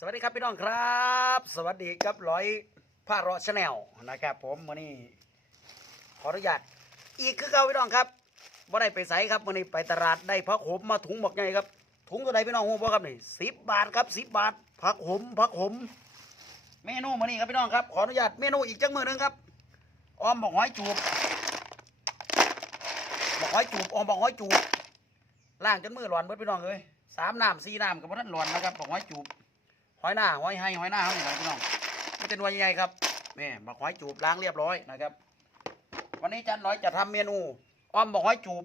สวัสดีครับพี่น้องครับ สวัสดีครับร้อยผ้ารอชาแนลนะครับ ผมวันนี้ขออนุญาตอีกคือเก่าพี่น้องครับว่าได้ไปใส่ครับวันนี้ไปตลาดได้ผักหมมาถุงบอกไงครับถุงตัวใดพี่น้องหูบ่ครับนี่สิบบาทครับสิบบาทผักหมผักหมเมนูมานี่ครับพี่น้องครับขออนุญาตเมนูอีกจังมือหนึงครับออมบอกหอยจูบบอกหอยจูบออมบอกหอยจูบล่างจนมือหลอนเบิดพี่น้องเลยสามน้ำสี่น้ำกับพนันหลอนนะครับบอกหอยจูบ หอยหน้าหอยให้หอยหน้าเขาเนี่ยพี่น้องมันเป็นวันใหญ่ครับนี่บักหอยจูบล้างเรียบร้อยนะครับ วันนี้จันน้อยจะทำเมนูอ้อมบักหอยจูบ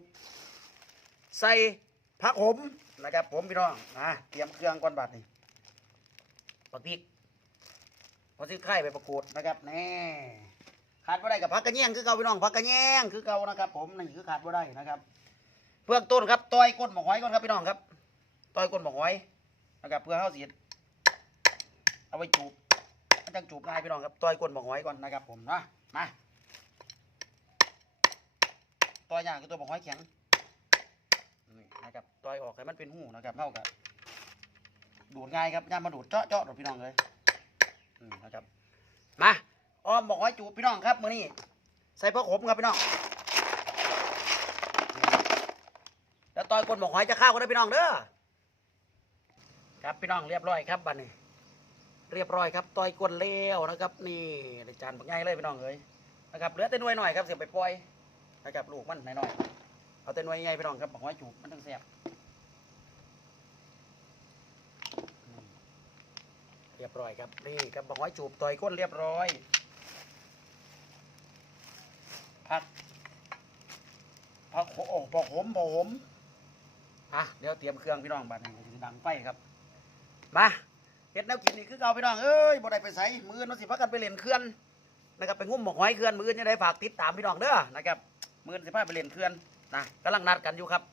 ใส่ผักขมนะครับผมพี่น้องนะเตรียมเครื่องก่อนบัดนี่ปักพริกพอซื้อไข่ไปประกวดนะครับแน่ขาดบ่ได้กับผักกระเนียงคือเก่าพี่น้องผักกระเนียงคือเก่านะครับ ผมนี่คือขาดบ่ได้นะครับเพื่อต้นครับต้อยก้นบักหอยก่อนครับพี่น้องครับต้อยก้นบักหอยนะครับเพื่อเข้าเสีย เอาไปจูบมันจังจูบง่ายพี่น้องครับต่อยก้นบอกหอยก่อนนะครับผมนะมาต่อยอย่างคือตัวบอกหอยแข็งนี่นะครับต่อยออกให้มันเป็นหูนะครับเท่ากับดูดง่ายครับย่ามาดูดเจาะเจาะหรอพี่น้องเลยนะครับมาอ้อมบอกหอยจูบพี่น้องครับมือนี้ใส่พระขมครับพี่น้องแล้วต่อยก้นบอกหอยจะเข้ากันนะพี่น้องเด้อครับพี่น้องเรียบร้อยครับบัดนี้ เรียบร้อยครับต่อยก้นเลี้ยวนะครับ นี่ได้จานบักใหญ่เลยพี่น้องเอ้ยนะครับเหลือแต่หน่วยหน่อยครับเสียไปปล่อยนะครับลูกมันหน่อยๆเอาแต่หน่วยใหญ่พี่น้องครับบักหอยจูบมันต้องแซ่บเรียบร้อยครับนี่ครับบักหอยจูบต่อยก้นเรียบร้อยผักผักโอ้ผักขมผักขมอะเดี๋ยวเตรียมเครื่องพี่น้องบัดนี้ถึงดังไฟครับมา เฮ็ดแนวกินนี่คือเกาพี่น้องเอ้ยบ่ได้ไปไสมื้ออนเราสิพากันไปเล่นเขื่อนนะครับไปงุ้มหมกหอยเขื่อนมือนจะได้ฝากติดตามพี่น้องเด้อนะครับมือนสิพาไปเล่นเขื่อนนะกำลังนัดกันอยู่ครับ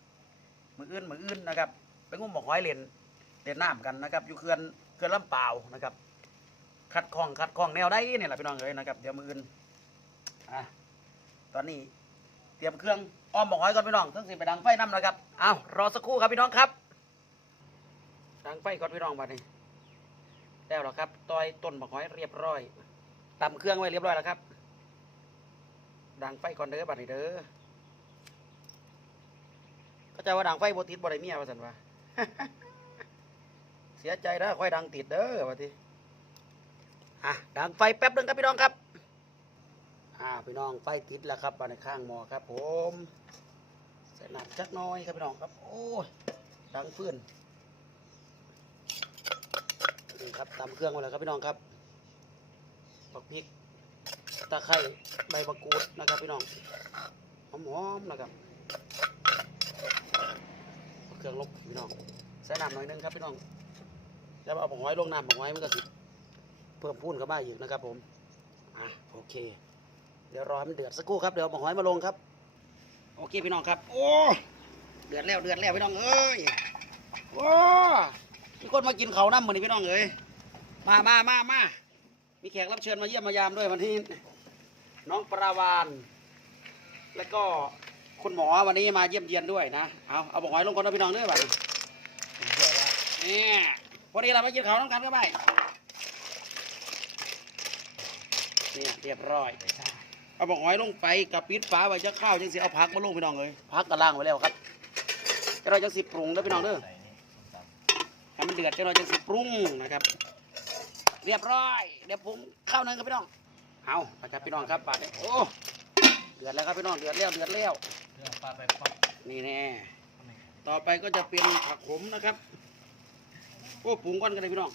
มืออื่นมืออื่นนะครับไปงุ้มหมกหอยเล่นเล่นน้ำกันนะครับอยู่เขื่อนเขื่อนลำเปล่านะครับ คัดคล้องคัดคล้องแนวได้นี่แหละพี่น้องเอ้ยนะครับเดี๋ยวมืออื่นอะตอนนี้เตรียมเครื่องอ้อมหมกหอยก่อนพี่น้องเครื่องสิไปดังไฟน้ำนะครับเอารอสักครู่ครับพี่น้องครับดังไฟก่อนพี่น้องบัดนี้ แล้วหรอครับต้อยต้นบักหอยเรียบร้อยตำเครื่องไว้เรียบร้อยแล้วครับ ดังไฟก่อนเด้อบัดนี้เด้อก็จะว่าดังไฟบติดบ่ได้เมียว่าสันว่าเสียใจนะค่อยดังติดเด้อว่าทีอะดังไฟแป๊บนึงครับพี่น้องครับ อ่าพี่น้องไฟติดแล้วครับมาในข้างหมอครับ ผมใส่น้ำจักน้อยครับพี่น้องครับ โอ้ยดังฟื้น นี่ ครับตำเครื่องมาแล้วครับพี่น้องครับปักพริกตะไคร้ใบมะกรูดนะครับพี่น้องหอมๆนะครับเครื่องลบพี่น้องใส่น้ำหน่อยนึงครับพี่น้องแล้วเอาผงไว้ลงน้ำผงไว้มันก็สิเพิ่มพูนเข้ามาอีกนะครับ ผมอะโอเค เดี๋ยวรอให้มันเดือดสักครู่ครับเดี๋ยวเอาผงไว้มาลงครับ โอเคพี่น้องครับ โอ้เดือดแล้วเดือดแล้วพี่น้องเอ้ยโอ้มีคนมากินเขาน้ำมือนี่พี่น้องเอ้ย มามามามามีแขกรับเชิญมาเยี่ยมมายามด้วยวันที่น้องปราวาน แล้วก็คุณหมอวันนี้มาเยี่ยมเยียนด้วยนะ เอาเอาบอกหอยลงก่อนนะพี่น้องเด้อบัดนี้เนี่ยพอดีเราไปกินเขาวน้ำกันก็ไปเนี่ยเรียบร้อยเอาบอกหอยลงไปกับปิดฝาไว้จะข้าวจังสิเอาผักมาลงพี่น้องเลยผักกระล่างไว้แล้วครับจะเราจังสิปรุงนะพี่น้องเด้อให้มันเดือดจะเราจะสิปรุงนะครับ เรียบร้อย เดี๋ยวปรุงข้าวหนึงครับพี่น้อง เอาไปครับพี่น้องครับปาดเลยโอ้เดือดแล้วครับพี่น้องเดือดแล้วเดือดแล้วเรื่องปลาไปป๊อปนี่แน่ต่อไปก็จะเป็นผักขมนะครับโอ้ปรุงก่อนกันเลยพี่น้อง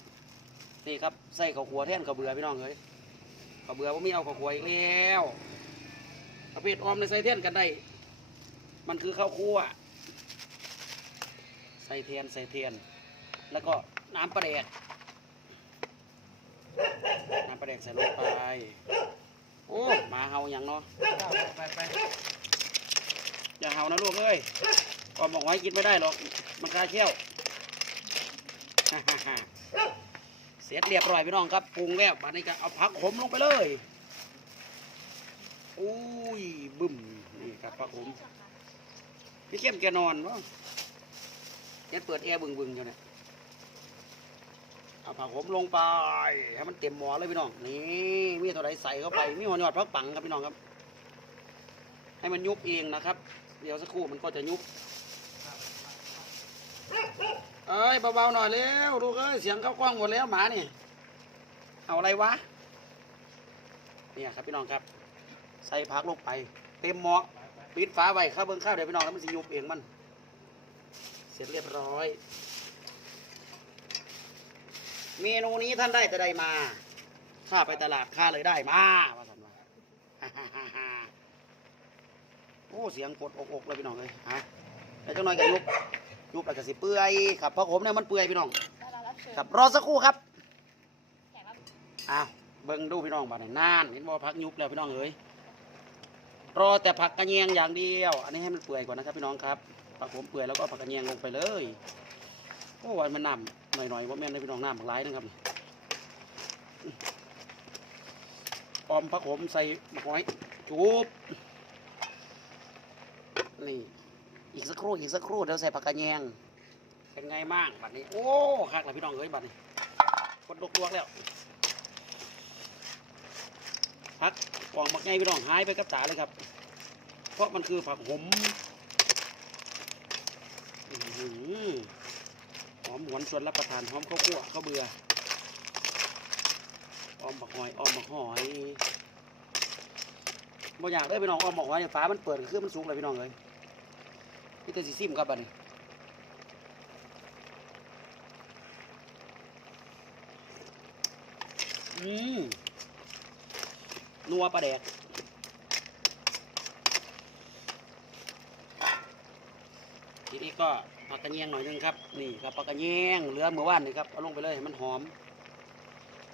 นี่ครับใส่ข้าวขัวแทนข้าวเบื่อพี่น้องเลยข้าวเบื่อผมไม่เอาข้าวขัวอีกแล้วประเภทออมในใส่แทนกันได้มันคือข้าวคั่วใส่เทียนใส่เทียน แล้วก็น้ำปลาแดก น้ำปลาแดกใส่ลงไป โอ้หมาเห่าอย่างเนาะไปไปอย่าเห่านะลูกเอ้ยก่อนบอกไว้กินไม่ได้หรอก มันคาเขี้ยวเสร็จเรียบร้อยพี่น้องครับปรุงแล้วบัดนี้ก็เอาผักขมลงไปเลยอุ้ยบึ้มนี่ครับผักขมพี่เข้มแกนอนวะแกเปิดแอร์บึงๆอยู่เนี่ย เอาผักผมลงไปให้มันเต็มหม้อเลยพี่น้องนี่มีเท่าไรใส่เข้าไปมีหัวยอดพักปังครับพี่น้องครับ ให้มันยุบเองนะครับ เดี๋ยวสักครู่มันก็จะยุบเอ้ยเบาๆหน่อยเร็วลูกเอ้ยเสียงเข้ากล้องหมดแล้วหมานี่เอาอะไรวะเนี่ยครับพี่น้องครับ ใส่ผักลงไป เต็มหม้อปิดฝาไว้ข้าวเบิ้งข้าวเดี๋ยวพี่น้องแล้วมันสิยุบเองมัน เสร็จเรียบร้อย เมนูนี้ท่านได้แต่ใดมา ข้าไปตลาดข้าเลยได้มาว่าสันว่าโอ้เสียงกดอกอกเลยพี่น้องเลยฮะแล้วจังหน่อยก็ยุบยุบแล้วก็สิเปื่อยครับเพราะผมเนี่ยมันเปื่อยพี่น้องขับเชิญครับรอสักครู่ครับอ้าวเบิ่งดูพี่น้องบ้านนานเห็นบ่พักยุบแล้วพี่น้องเอ้ยรอแต่ผักกระเนียงอย่างเดียว อันนี้ให้มันเปื่อยก่อนนะครับพี่น้องครับผักผมเปื่อยแล้วก็ผักกระเนียงลงไปเลยโอ้วันมันน้ำ หน่อยๆว่าแม่นเลยพี่น้องน้ำบักหลายนะครับออมผักผมใส่หมกหอยจุบนี่อีกสักครู่อีกสักครู่เดี๋ยวใส่ผักกระเยงเป็นไงบ้างบัดนี้ โอ้คักเลยพี่น้องเอ้ยบัดนี้กดลวกๆแล้วผักกล่องมักไงพี่น้องหายไปกับตาเลยครับ เพราะมันคือผักหมอื้อ หอมหวนส่วนรับประทานหอมข้าวคั่วข้าวเบื่อออมบักหอยออมบักหอยบ่อยากได้พี่น้องออมบักหอยเนี่ยฟ้ามันเปิดคือมันสูงเลยพี่น้องเลยนี่แต่สิซิมครับบัดนี้อืมนัวปลาแดกทีนี้ก็ ผักกระเนียงหน่อยนึงครับนี่ครับผักกระเนียงเหลือเมื่อวานนี่ครับเอาลงไปเลยให้มันหอม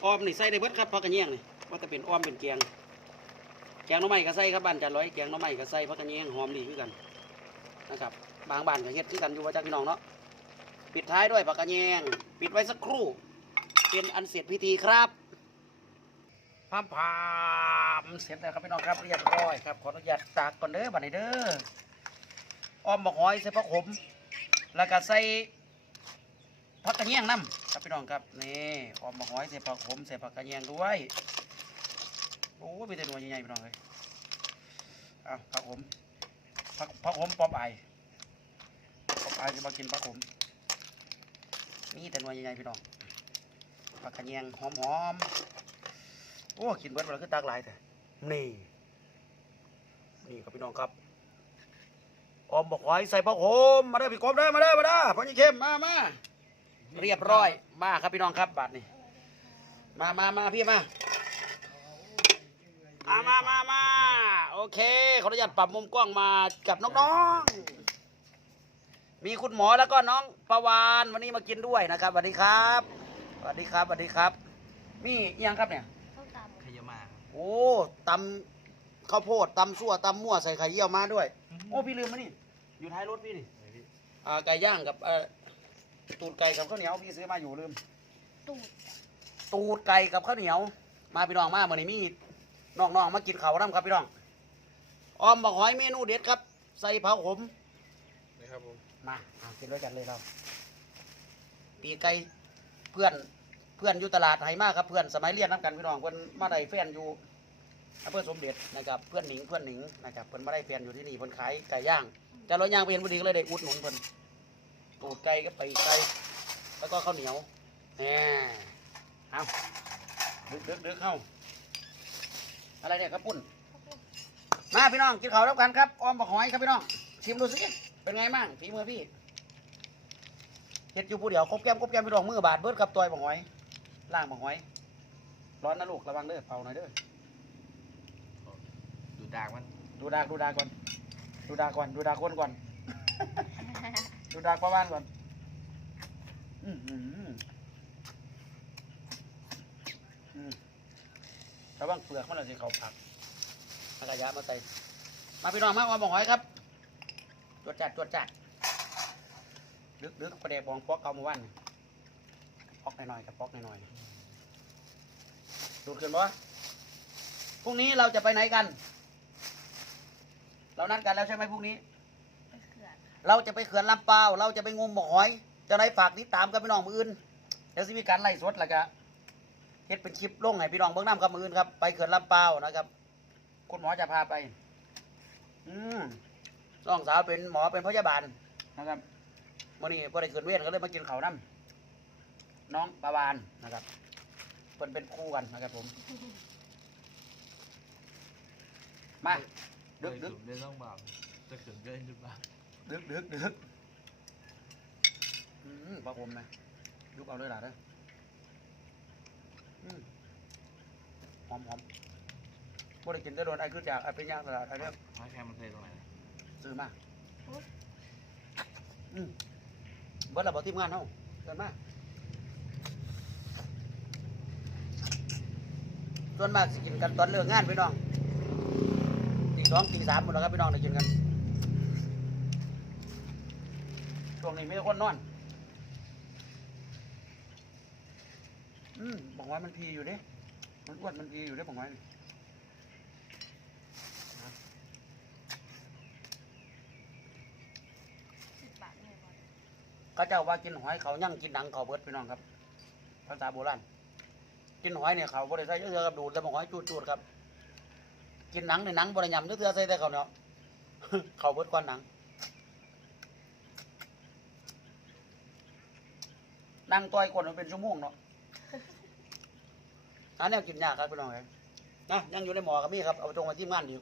อ้อมนี่ใส่ได้เบิดครับผักกระเนียงนี่ว่าจะเป็นอ้อมเป็นแกงแกงน้ำไม้ก็ใส่ครับบ้านจันร้อยแกงน้ำไม้ก็ใส่ผักกระเนียงหอมดีคือกันนะครับบางบ้านก็เฮ็ดคือกันอยู่ว่าจากพี่น้องเนาะปิดท้ายด้วยผักกระเนียงปิดไว้สักครู่ เป็นอันเสร็จพิธีครับพามพามเสร็จแล้วครับพี่น้องครับเรียบร้อยครับขออนุญาตตากก่อนเด้อบัดนี้เด้ออ้อมบักหอยใส่ผักขม แล้วก็ใส่ผักกระเนียงน้ำครับพี่น้องครับนี่ออมหอยใส่ผักขมใส่ผักกระเนียงด้วยโอ้ยมีแต่หน่วยใหญ่ๆพี่น้องเลยอ้าผักขมผักผักขมปอมไอปอมไอจะมากินผักขมมีแต่หน่วยใหญ่ๆพี่น้องผักกระเนียงหอมๆโอ้กินเบิดวันคือตากลายแต่นี่นี่ครับพี่น้องครับ ออมบอกหอยใส่ผักโหมมาเด้อพี่กบเด้อมาเด้อมาเด้อพ่อยี่เข้มมามาเรียบร้อย มาครับพี่น้องครับบัดนี้มามามาพี่มามามามามาโอเคขออนุญาตปรับมุมกล้องมากับน้องๆ มีคุณหมอแล้วก็น้องประวานวันนี้มากินด้วยนะครับสวัสดีครับสวัสดีครับสวัสดีครับ มีอิหยังครับเนี่ยส้มตขยามาโอ้ตำข้าวโพดตำซั่วตำมั่วใส่ไข่เยี่ยวมาด้วย โอ้พี่ลืมมานี่ อยู่ท้ายรถพี่นี่อ่าไก่ย่างกับเอ่อตูดไก่กับข้าวเหนียวพี่ซื้อมาอยู่ลืมำตูดตูดไก่กับข้าวเหนียว มาพี่น้องมาเมื่อนี้มีน้องๆมากินข้าวน้ำครับพี่น้องออมบอกหอยเมนูเด็ดครับ ใส่เผาขมนะครับผมมาอะกินด้วยกันเลยเราปีไก่เพื่อนเพื่อนอยู่ตลาดไหมากครับเพื่อนสมัยเรียนน้ำกันพี่น้องเพื่อนมาได้แฟนอยู่อำเภอสมเด็จนะครับเพื่อนหนิงเพื่อนหนิงนะครับเพื่อนมาได้แฟนอยู่ที่นี่เพื่อนขายไก่ย่าง จะรถย่างไปเห็นพอดีก็เลยได้อุดหนุนเพื่อนตูดไก่ก็ไปไก่แล้วก็ข้าวเหนียวแหมเอาดึกดึกดึกเข้า อะไรเนี่ยกระปุ่นมาพี่น้องกินข้าวแล้วกันครับออมบักหอยครับพี่น้องชิมดูสิเป็นไงบ้างฝีมือพี่เฮ็ดอยู่ผู้เดียวครบแก้มครบแก้มพี่น้องมือบาดเบิดกับตัวบักหอยล่างบักหอย ร้อนนะลูกระวังเด้อเป่าหน่อยเด้อดูดางมันดูดากดูดากก่อน ดูดาก่อน ดูดากคนก่อน ดูดากประวานก่อนอือหืออืมระวังเปลือกมันเลยสิเขาผักมากระยะมาใส่มาพี่น้องมาว่าบักหอยครับจวดจัดจวดจัดดึกดึกประเดยบองปอกเกามาวันนี่ปอกหน่อยๆกับปอกหน่อยๆดูดขึ้นบ่พรุ่งนี้เราจะไปไหนกัน เรานัดกันแล้วใช่ไหมพรุ่งนี้ ไปเขื่อนเราจะไปเขื่อนลำเปาวเราจะไปงมหมหอยเจะไหนฝากติดตามกับพี่น้องมืออื่นเดี๋ยวสิมีการไล่สดแล้วก็เฮ็ดเป็นคลิปลงให้พี่น้องเบิ่งน้ำกับมืออื่นครับไปเขื่อนลำเปาวนะครับ คุณหมอจะพาไป อืมน้องสาวเป็นหมอเป็นพยาบาลนะครับวันนี้พอได้เกินเวรก็เลยมากินข้าวน้ำน้องประวานนะครับเป็นเป็นคู่กันนะครับผม มา ดึกดึกเรื่องต้องบอกจะเขินเกินหรือเปล่าดึกดึกดึกอืมปลาผมนะยุบเอาเลยล่ะเด้ออืมหอมหอมบ่ได้กินแต่โดนไอ้คือจากไอ้เป็นย่างตลาดไอ้เนี่ยถ้าแค่มันเทตรงไหนซื้อมาอืมเบิดระบบทีมงานเฮาเกินมาส่วนมากสิกินกันตอนเลิกงานพี่น้องตี สองตีสามหมดแล้วครับพี่น้องได้กินกันช่วงนี้มีแต่คนนอน อืมบอกว่ามันพีอยู่เด้มันอ้วนมันพีอยู่เด้บอกว่าสิบบาทเขาเจ้าว่ากินหอยเขายั่งกินหนังเขาเบิดพี่น้องครับ ภาษาโบราณ กินหอยเนี่ยเขาบริใส่เยอะๆครับดูดแต่บอกหอยจูดๆครับ กินหนังในหนังบริยำเนื้อใส่แต่เขาเนาะเขาเบิดก้อนหนัง นั่งต่อยคนมันเป็นชั่วโมงเนาะอันนี้กินยากครับพี่น้องครับนะยังอยู่ในหมอกับมี่ครับเอาตรงมาที่งานอยู่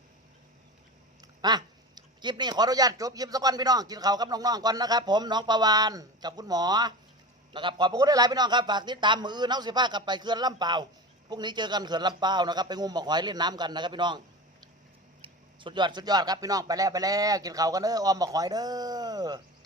มาคลิปนี้ขออนุญาตจบคลิปสักก่อนพี่น้องกินข้าวกับน้องๆก่อนนะครับ ผมน้องประวานกับคุณหมอนะครับขอบพระคุณหลายพี่น้องครับฝากติดตามมืออื่นเอาสิพากลับไปเขื่อนลำเปล่าพรุ่งนี้เจอกันเขื่อนลำเปล่านะครับ ไปงมบักหอยเล่นน้ำกันนะครับพี่น้อง สุดยอดสุดยอดครับพี่น้องไปแล้วไปแล้วกินเขาวกันเด้อออมบักหอยเด้อ